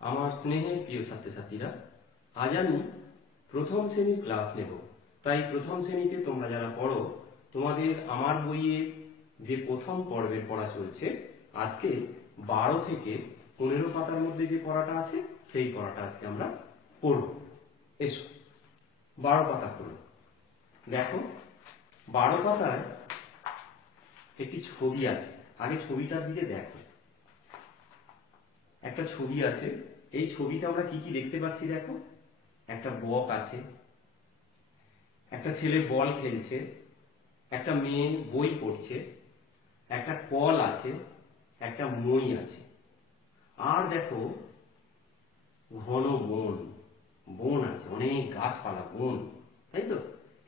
আমার স্নেহের প্রিয় ছাত্রছাত্রীরা, আজ আমি প্রথম শ্রেণীর ক্লাস নেব। তাই প্রথম শ্রেণীতে তোমরা যারা পড়ো, তোমাদের আমার বইয়ের যে প্রথম পর্বের পড়া চলছে, আজকে 12 থেকে 15 পাতার মধ্যে যে পড়াটা আছে সেই পড়াটা আজকে আমরা পড়ব। এসো 12 পাতা পড়ো। দেখো 12 পাতায় একটি ছবি আছে। আগে ছবিটার দিকে দেখো। একটা ছবি আছে। এই ছবিতে আমরা কি কি দেখতে পাচ্ছি দেখো। একটা বক আছে, একটা ছেলে বল খেলছে, একটা মেয়ে বই পড়ছে, একটা কল আছে, একটা মই আছে, আর দেখো ঘন বন, বন আছে, অনেক গাছপালা, বন, তাই তো?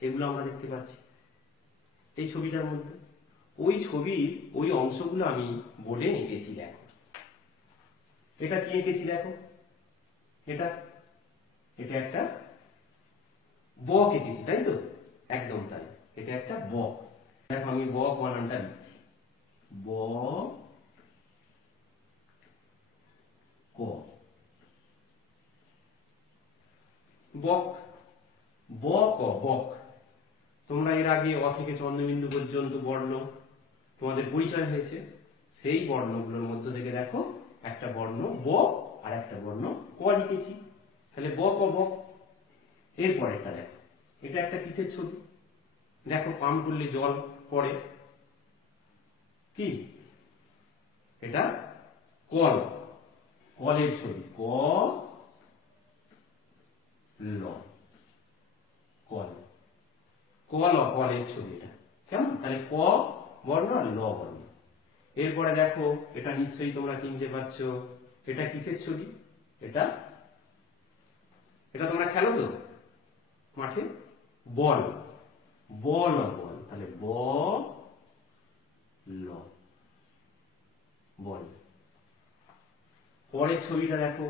এগুলো আমরা দেখতে পাচ্ছি এই ছবিটার মধ্যে। ওই ছবির ওই অংশগুলো আমি বলে এঁকেছি দেখো। এটা কি এঁকেছি দেখো। এটা এটা একটা বক এঁকেছি, তাই তো? একদম তাই, এটা একটা বক। দেখো আমি বক বানানটা লিখছি, ব ক, বক, ব ক, বক। তোমরা এর আগে অ থেকে চন্দ্রবিন্দু পর্যন্ত বর্ণ তোমাদের পরিচয় হয়েছে। সেই বর্ণগুলোর মধ্য থেকে দেখো একটা বর্ণ ব আর একটা বর্ণ ক লিখেছি। তাহলে ব ক, বক। এরপরেরটা দেখো, এটা একটা কিসের ছবি দেখো। পাম্প করলে জল পড়ে, কি এটা? কল, কলের ছবি, ক ল, কল, কল ও কলের ছবি এটা, কেমন? তাহলে ক বর্ণ আর ল বর্ণ। এরপরে দেখো, এটা নিশ্চয়ই তোমরা চিনতে পারছো, এটা কিসের ছবি? এটা এটা তোমরা খেলো তো মাঠে, বল, বল ও বল। তাহলে ব ল, বল। পরের ছবিটা দেখো,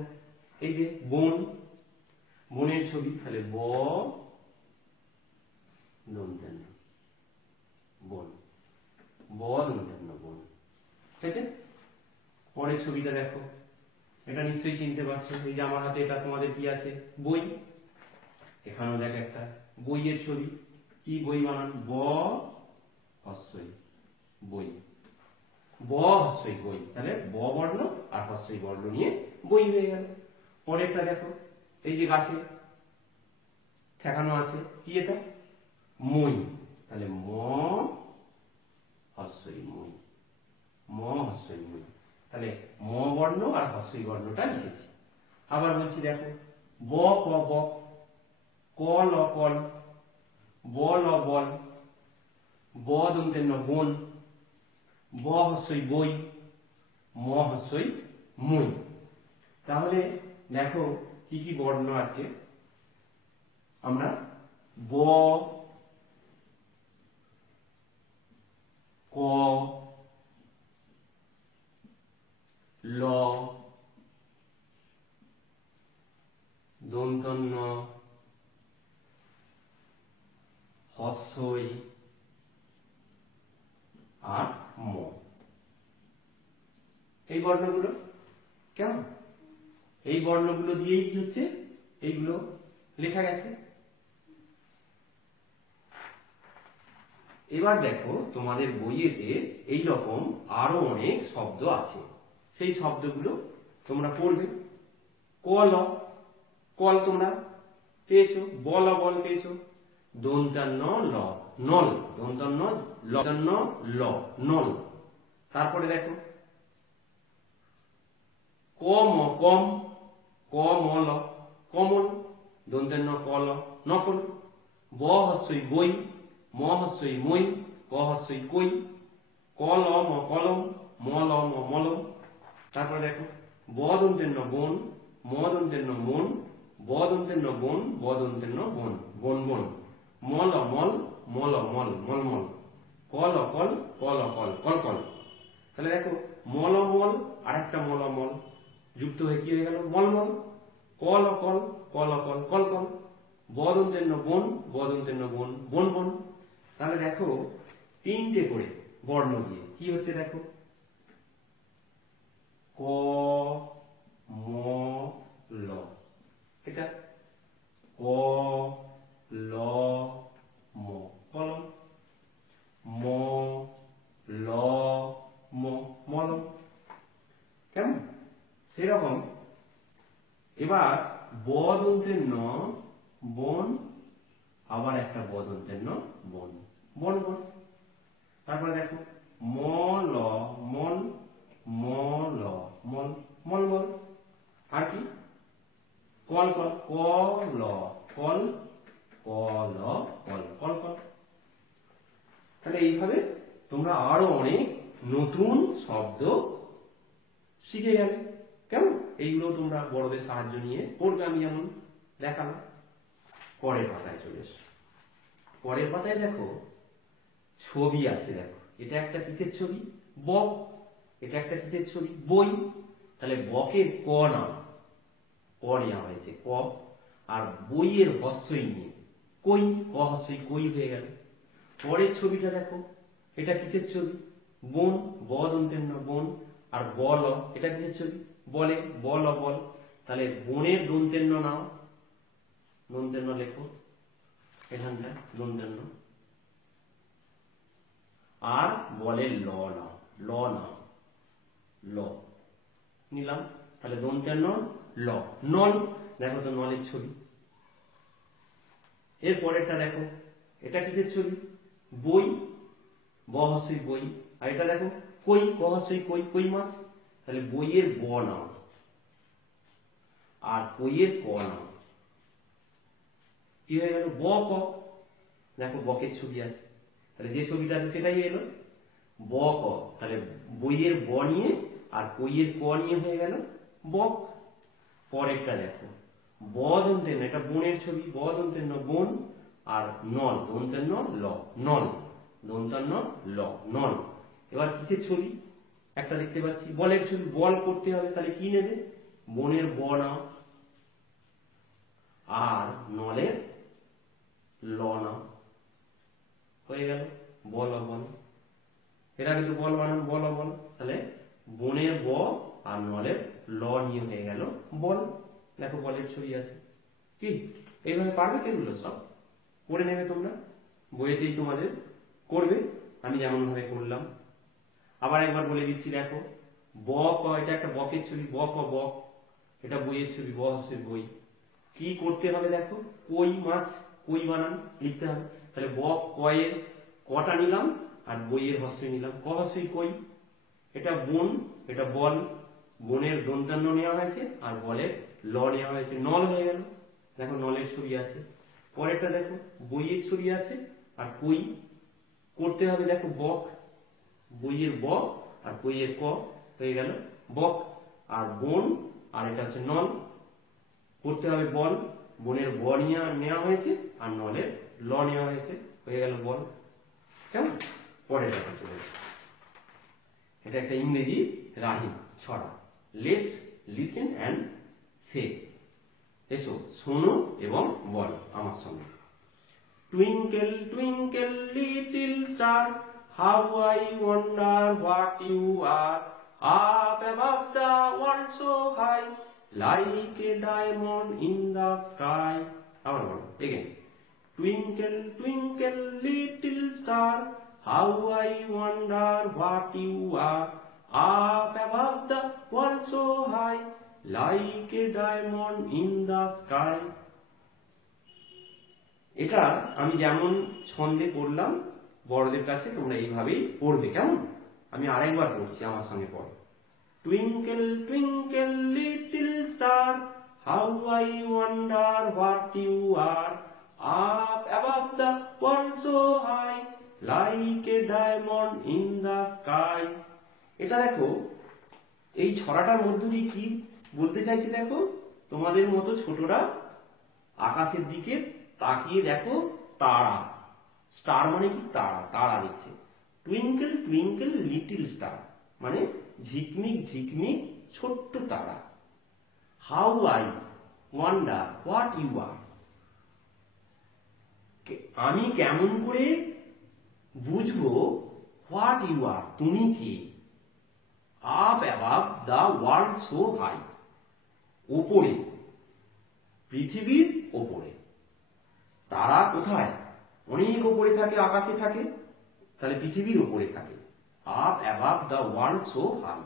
এই যে বন, বনের ছবি। তাহলে ব দন্তেন বন, ব দন্তেন বন, ঠিক আছে? পরের ছবিটা দেখো, এটা নিশ্চয়ই চিনতে পারছো। এই যে আমার হাতে এটা তোমাদের কি আছে? বই। এখানেও দেখ একটা বইয়ের ছবি। কি বই বানান? ব হস্যই বই, ব হস্যই বই। তাহলে ব বর্ণ আর হস্যই বর্ণ নিয়ে বই হয়ে গেল। পরেরটা দেখো, এই যে গাছে ঠেকানো আছে, কি এটা? মই। তাহলে ম হস্যই মই, ম হস্যই মই। তাহলে ম বর্ণ আর হস্যই বর্ণটা লিখেছি। আবার বলছি দেখো, ব ক, বক, কল ও কল, বল ও বল, ব দন্তের ন বন, ব হস্যই বই, ম হস্যই মই। তাহলে দেখো কি কি বর্ণ আজকে আমরা ব, ক, ল, দন্তন্য, হস্যই আর ম, এই বর্ণগুলো, কেমন? এই বর্ণগুলো দিয়েই কি হচ্ছে, এইগুলো লেখা গেছে। এবার দেখো তোমাদের বইয়েতে এই রকম আরো অনেক শব্দ আছে। সেই শব্দগুলো তোমরা পড়বে। কল, কল তোমরা পেয়েছো, বল বল পেয়েছো, দন্তান্ন ল, নল, দন্তান্ন ল, ল, নল। তারপরে দেখো কম, কম, কমল, কমল, দন্তান্ন কল, নকল। ব হস্যই বই, ম হস্যই মই, ক হস্যই কই, কলম, কলম, মলম, মলম। তারপরে দেখো ব দন্তের ন বন, ম দন্তের ন মন, ব দন্তের ন বন, ব দন্তের ন বন, বন বন। মল মল, মল মল, মলমল। কল কল, কল কল, কল কল। তাহলে দেখো মলমল আর একটা মলমল যুক্ত হয়ে কি হয়ে গেল? মলমল। কল কল, কল কল, কল কল। ব দন্তের ন বন, ব দন্তের ন বন, বন বন। তাহলে দেখো তিনটে করে বর্ণ দিয়ে কি হচ্ছে দেখো, ক, ম, কেমন? সেরকম এবার ব দন্তের ন বন, আবার একটা ব দন্তের ন বন, বন বন। তারপরে দেখো ম ল মল, ম ল মল, মল মল। আর কি? কল কল, ক ল কল, ক ল কল, কল কল। তাহলে এইভাবে তোমরা আরো অনেক নতুন শব্দ শিখে গেলে। কেমন? এইগুলো তোমরা বড়দের সাহায্য নিয়ে পড়বে, আমি যেমন দেখালাম। পরের পাতায় চলে এসো। পরের পাতায় দেখো ছবি আছে। দেখো এটা একটা কিসের ছবি? বক। এটা একটা কিসের ছবি? বই। তাহলে বকের ক নাম, ক নেওয়া হয়েছে ক, আর বইয়ের হস্যই নিয়ে কই, ক হস্যই কই হয়ে গেল। পরের ছবিটা দেখো, এটা কিসের ছবি? বন, ব দন্তের ন বন, আর বল, এটা কিসের ছবি? বলে, বল বল। তাহলে বনের দন্তের ন নাও, দন্তের ন লেখো এখানটা, দন্তের ন। আর বলের ল নাও, ল নাও, ল নিলাম। তাহলে দন্তের ন ল, নল। দেখো তো নলের ছবি। এর পরেরটা দেখো, এটা কিসের ছবি? বই, ব হস্যই বই। আর এটা দেখো কই, ক হস্যই কই, কই মাছ। তাহলে বইয়ের ব নাও আর কইয়ের ক নাও, কি হয়ে গেল? ব ক। দেখো বকের ছবি আছে, তাহলে যে ছবিটা আছে সেটাই এলো ব ক। তাহলে বইয়ের ব নিয়ে আর কইয়ের ক নিয়ে হয়ে গেল বক। পরেরটা দেখো ব দন্তের ন, এটা বনের ছবি, ব দন্তের ন বন, আর নল, দন্তের ন ল, নল, দন্তের ন ল, নল। এবার কিসের ছবি? একটা দেখতে পাচ্ছি বলের ছবি, বল করতে হবে। তাহলে কি নেবে? বনের ব নাও আর নলের ল নাও, হয়ে গেল বল বল। এর আগে তো বল বানান, বল বল। তাহলে বনের ব আর নলের ল নিয়ে হয়ে গেল বল। দেখো বলের ছবি আছে। কি এইভাবে পারবে তো? এগুলো সব পড়ে নেবে তোমরা, বইয়েতেই তোমাদের করবে, আমি যেমন ভাবে করলাম। আবার একবার বলে দিচ্ছি, দেখো ব ক, এটা একটা বকের ছবি, ব ক বক। এটা বইয়ের ছবি, ব হস্যের বই। কি করতে হবে? দেখো কই মাছ, কই বানান লিখতে হবে। তাহলে বক কয়ের কটা নিলাম আর বইয়ের হস্যই নিলাম, ক হস্যই কই। এটা বন, এটা বল, বনের দন্তান্ন নেওয়া হয়েছে আর বলের ল নেওয়া হয়েছে, নল হয়ে গেল। দেখো নলের ছবি আছে। পরেরটা দেখো বইয়ের ছবি আছে আর কই করতে হবে। দেখো বক, বইয়ের ব আর কইয়ের ক হয়ে গেল বক। আর বন আর এটা হচ্ছে নল, করতে হবে বল, বনের ব নেওয়া হয়েছে আর নলের ল নেওয়া হয়েছে, হয়ে গেল বল। কেমন? পরের দেখা চলে যাবে। এটা একটা ইংরেজি রাহিম ছড়া। লেটস লিসেন অ্যান্ড সে। এসো শোনো এবং বলো আমার সঙ্গে। Twinkle twinkle little star, how I wonder what you are, up above the world so high, like a diamond in the sky. আবার বলো again. Twinkle twinkle little star, how I wonder what you are, up above the world so high, like a diamond in the sky. এটা আমি যেমন ছন্দে পড়লাম বড়দের কাছে তোমরা এইভাবেই পড়বে। কেমন? আমি আরেকবার পড়ছি, আমার সঙ্গে পড়ো। Twinkle twinkle little star, how I wonder what you are, up above the world so high, like a diamond in the sky. এটা দেখো এই ছড়াটার মধ্য দিয়ে কি বলতে চাইছে? দেখো তোমাদের মতো ছোটরা আকাশের দিকে তাকিয়ে দেখো তারা, স্টার মানে কি? তারা, তারা দেখছে। টুইঙ্কেল টুইঙ্কেল লিটল স্টার মানে ঝিকমিক ঝিকমিক ছোট্ট তারা। How I wonder what you are, আমি কেমন করে বুঝবো হোয়াট ইউ আর, তুমি কে। Up above the world so high, ওপরে, পৃথিবীর ওপরে। তারা কোথায়? অনেক ওপরে থাকে, আকাশে থাকে, তাহলে পৃথিবীর ওপরে থাকে। Up above the world so high,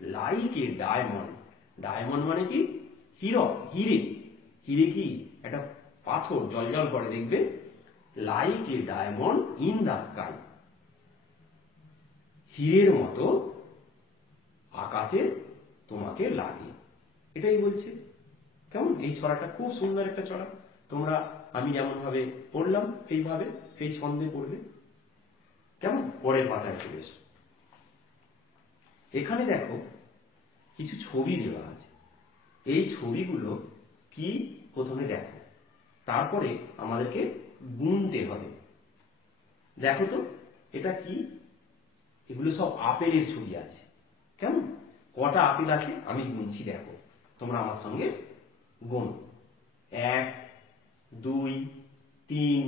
like a diamond. Diamond মানে কি? হীরক, হিরে। হিরে কি? একটা পাথর, জল করে, দেখবে। Like a diamond in the sky. হীরের মতো আকাশে তোমাকে লাগে, এটাই বলছে। কেমন? এই ছড়াটা খুব সুন্দর একটা ছড়া। তোমরা আমি যেমন ভাবে পড়লাম সেইভাবে সেই ছন্দে পড়বে। কেমন? পরের পাতায় চলে এসো। এখানে দেখো কিছু ছবি দেওয়া আছে। এই ছবিগুলো কি প্রথমে দেখো, তারপরে আমাদেরকে গুনতে হবে। দেখো তো এটা কি? এগুলো সব আপেলের ছবি আছে। কেমন? কটা আপেল আছে আমি গুনছি, দেখো। তোমরা আমার সঙ্গে গুনো। 1 2 3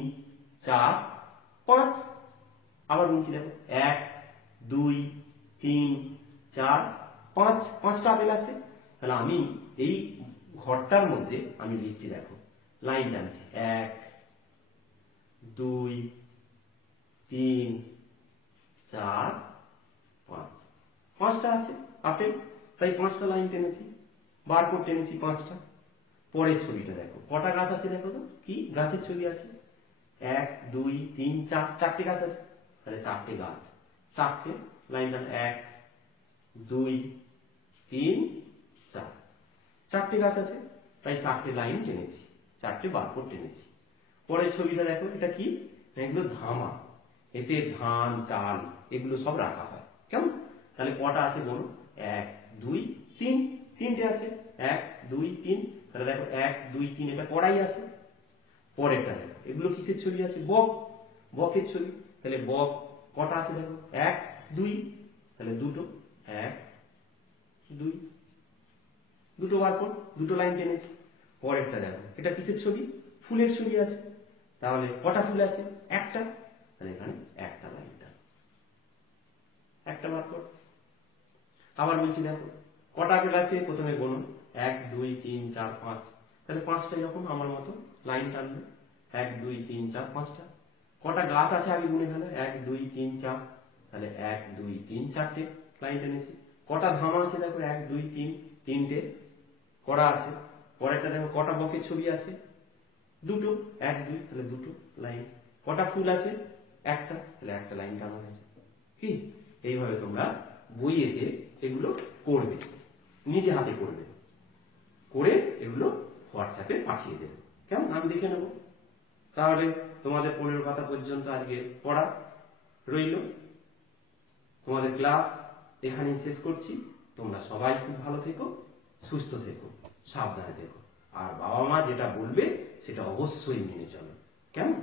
4 5। আবার গুনছি, দেখো। 1 2 3 4 5। 5টা আপেল আছে। তাহলে আমি এই ঘরটার মধ্যে আমি লিখছি, দেখো। লাইন টানছি। 1 2 3 4 5। 5টা আছে আপেল, তাই 5টা লাইন টেনেছি, বারকোড টেনেছি 5টা। পরের ছবিটা দেখো, কটা গাছ আছে দেখো তো। কি গাছের ছবি আছে? 1 2 3 4। 4টে গাছ আছে, তাহলে 4টে গাছ। 4টে লাইন টান। 1 2 3 4। 4টে গাছ আছে, তাই 4টে লাইন টেনেছি, 4টে বারকোড টেনেছি। পরের ছবিটা দেখো, এটা কি? এগুলো ধামা। এতে ধান, চাল এগুলো সব রাখা হয়। কেমন? তাহলে কটা আছে বলো? 1 2 3। 3টে আছে। 1 2 3। তাহলে দেখো 1 2 3, এটা কড়াই আছে। পরেরটা দেখো, এগুলো কিসের ছবি আছে? বক। বকের ছবি। তাহলে বক কটা আছে দেখো? 1 2। তাহলে দুটো। 1 2। দুটো বারকোড, দুটো লাইন টেনেছি। পরেরটা দেখো, এটা কিসের ছবি? ফুলের ছবি আছে। তাহলে কটা ফুল আছে? একটা। তাহলে এখানে একটা লাইন টান, একটা বারকোড। আবার বলছি, দেখো কটা আপেল আছে প্রথমে গোনো। 1 2 3 4 5। তাহলে 5টা এরকম আমার মতো লাইন টানবে। 1 2 3 4 5টা। কটা গাছ আছে আগে গুনে ফেলো। 1 2 3 4। তাহলে 1 2 3 4টে লাইন টেনেছি। কটা ধামা আছে দেখো? 1 2 3। 3টে কড়া আছে। পরেরটা দেখো, কটা বকের ছবি আছে? দুটো। 1 2, তাহলে দুটো লাইন। কটা ফুল আছে? একটা, তাহলে একটা লাইন টানা আছে। কি? এইভাবে তোমরা বইয়েতে এগুলো করবে, নিজে হাতে করবে, করে এগুলো হোয়াটসঅ্যাপে পাঠিয়ে দেবে। কেমন? আমি দেখে নেব। তাহলে তোমাদের 15 পাতা পর্যন্ত আজকে পড়া রইল। তোমাদের ক্লাস এখানেই শেষ করছি। তোমরা সবাই খুব ভালো থেকো, সুস্থ থেকো, সাবধানে থেকো। আর বাবা মা যেটা বলবে সেটা অবশ্যই মেনে চলো। কেমন?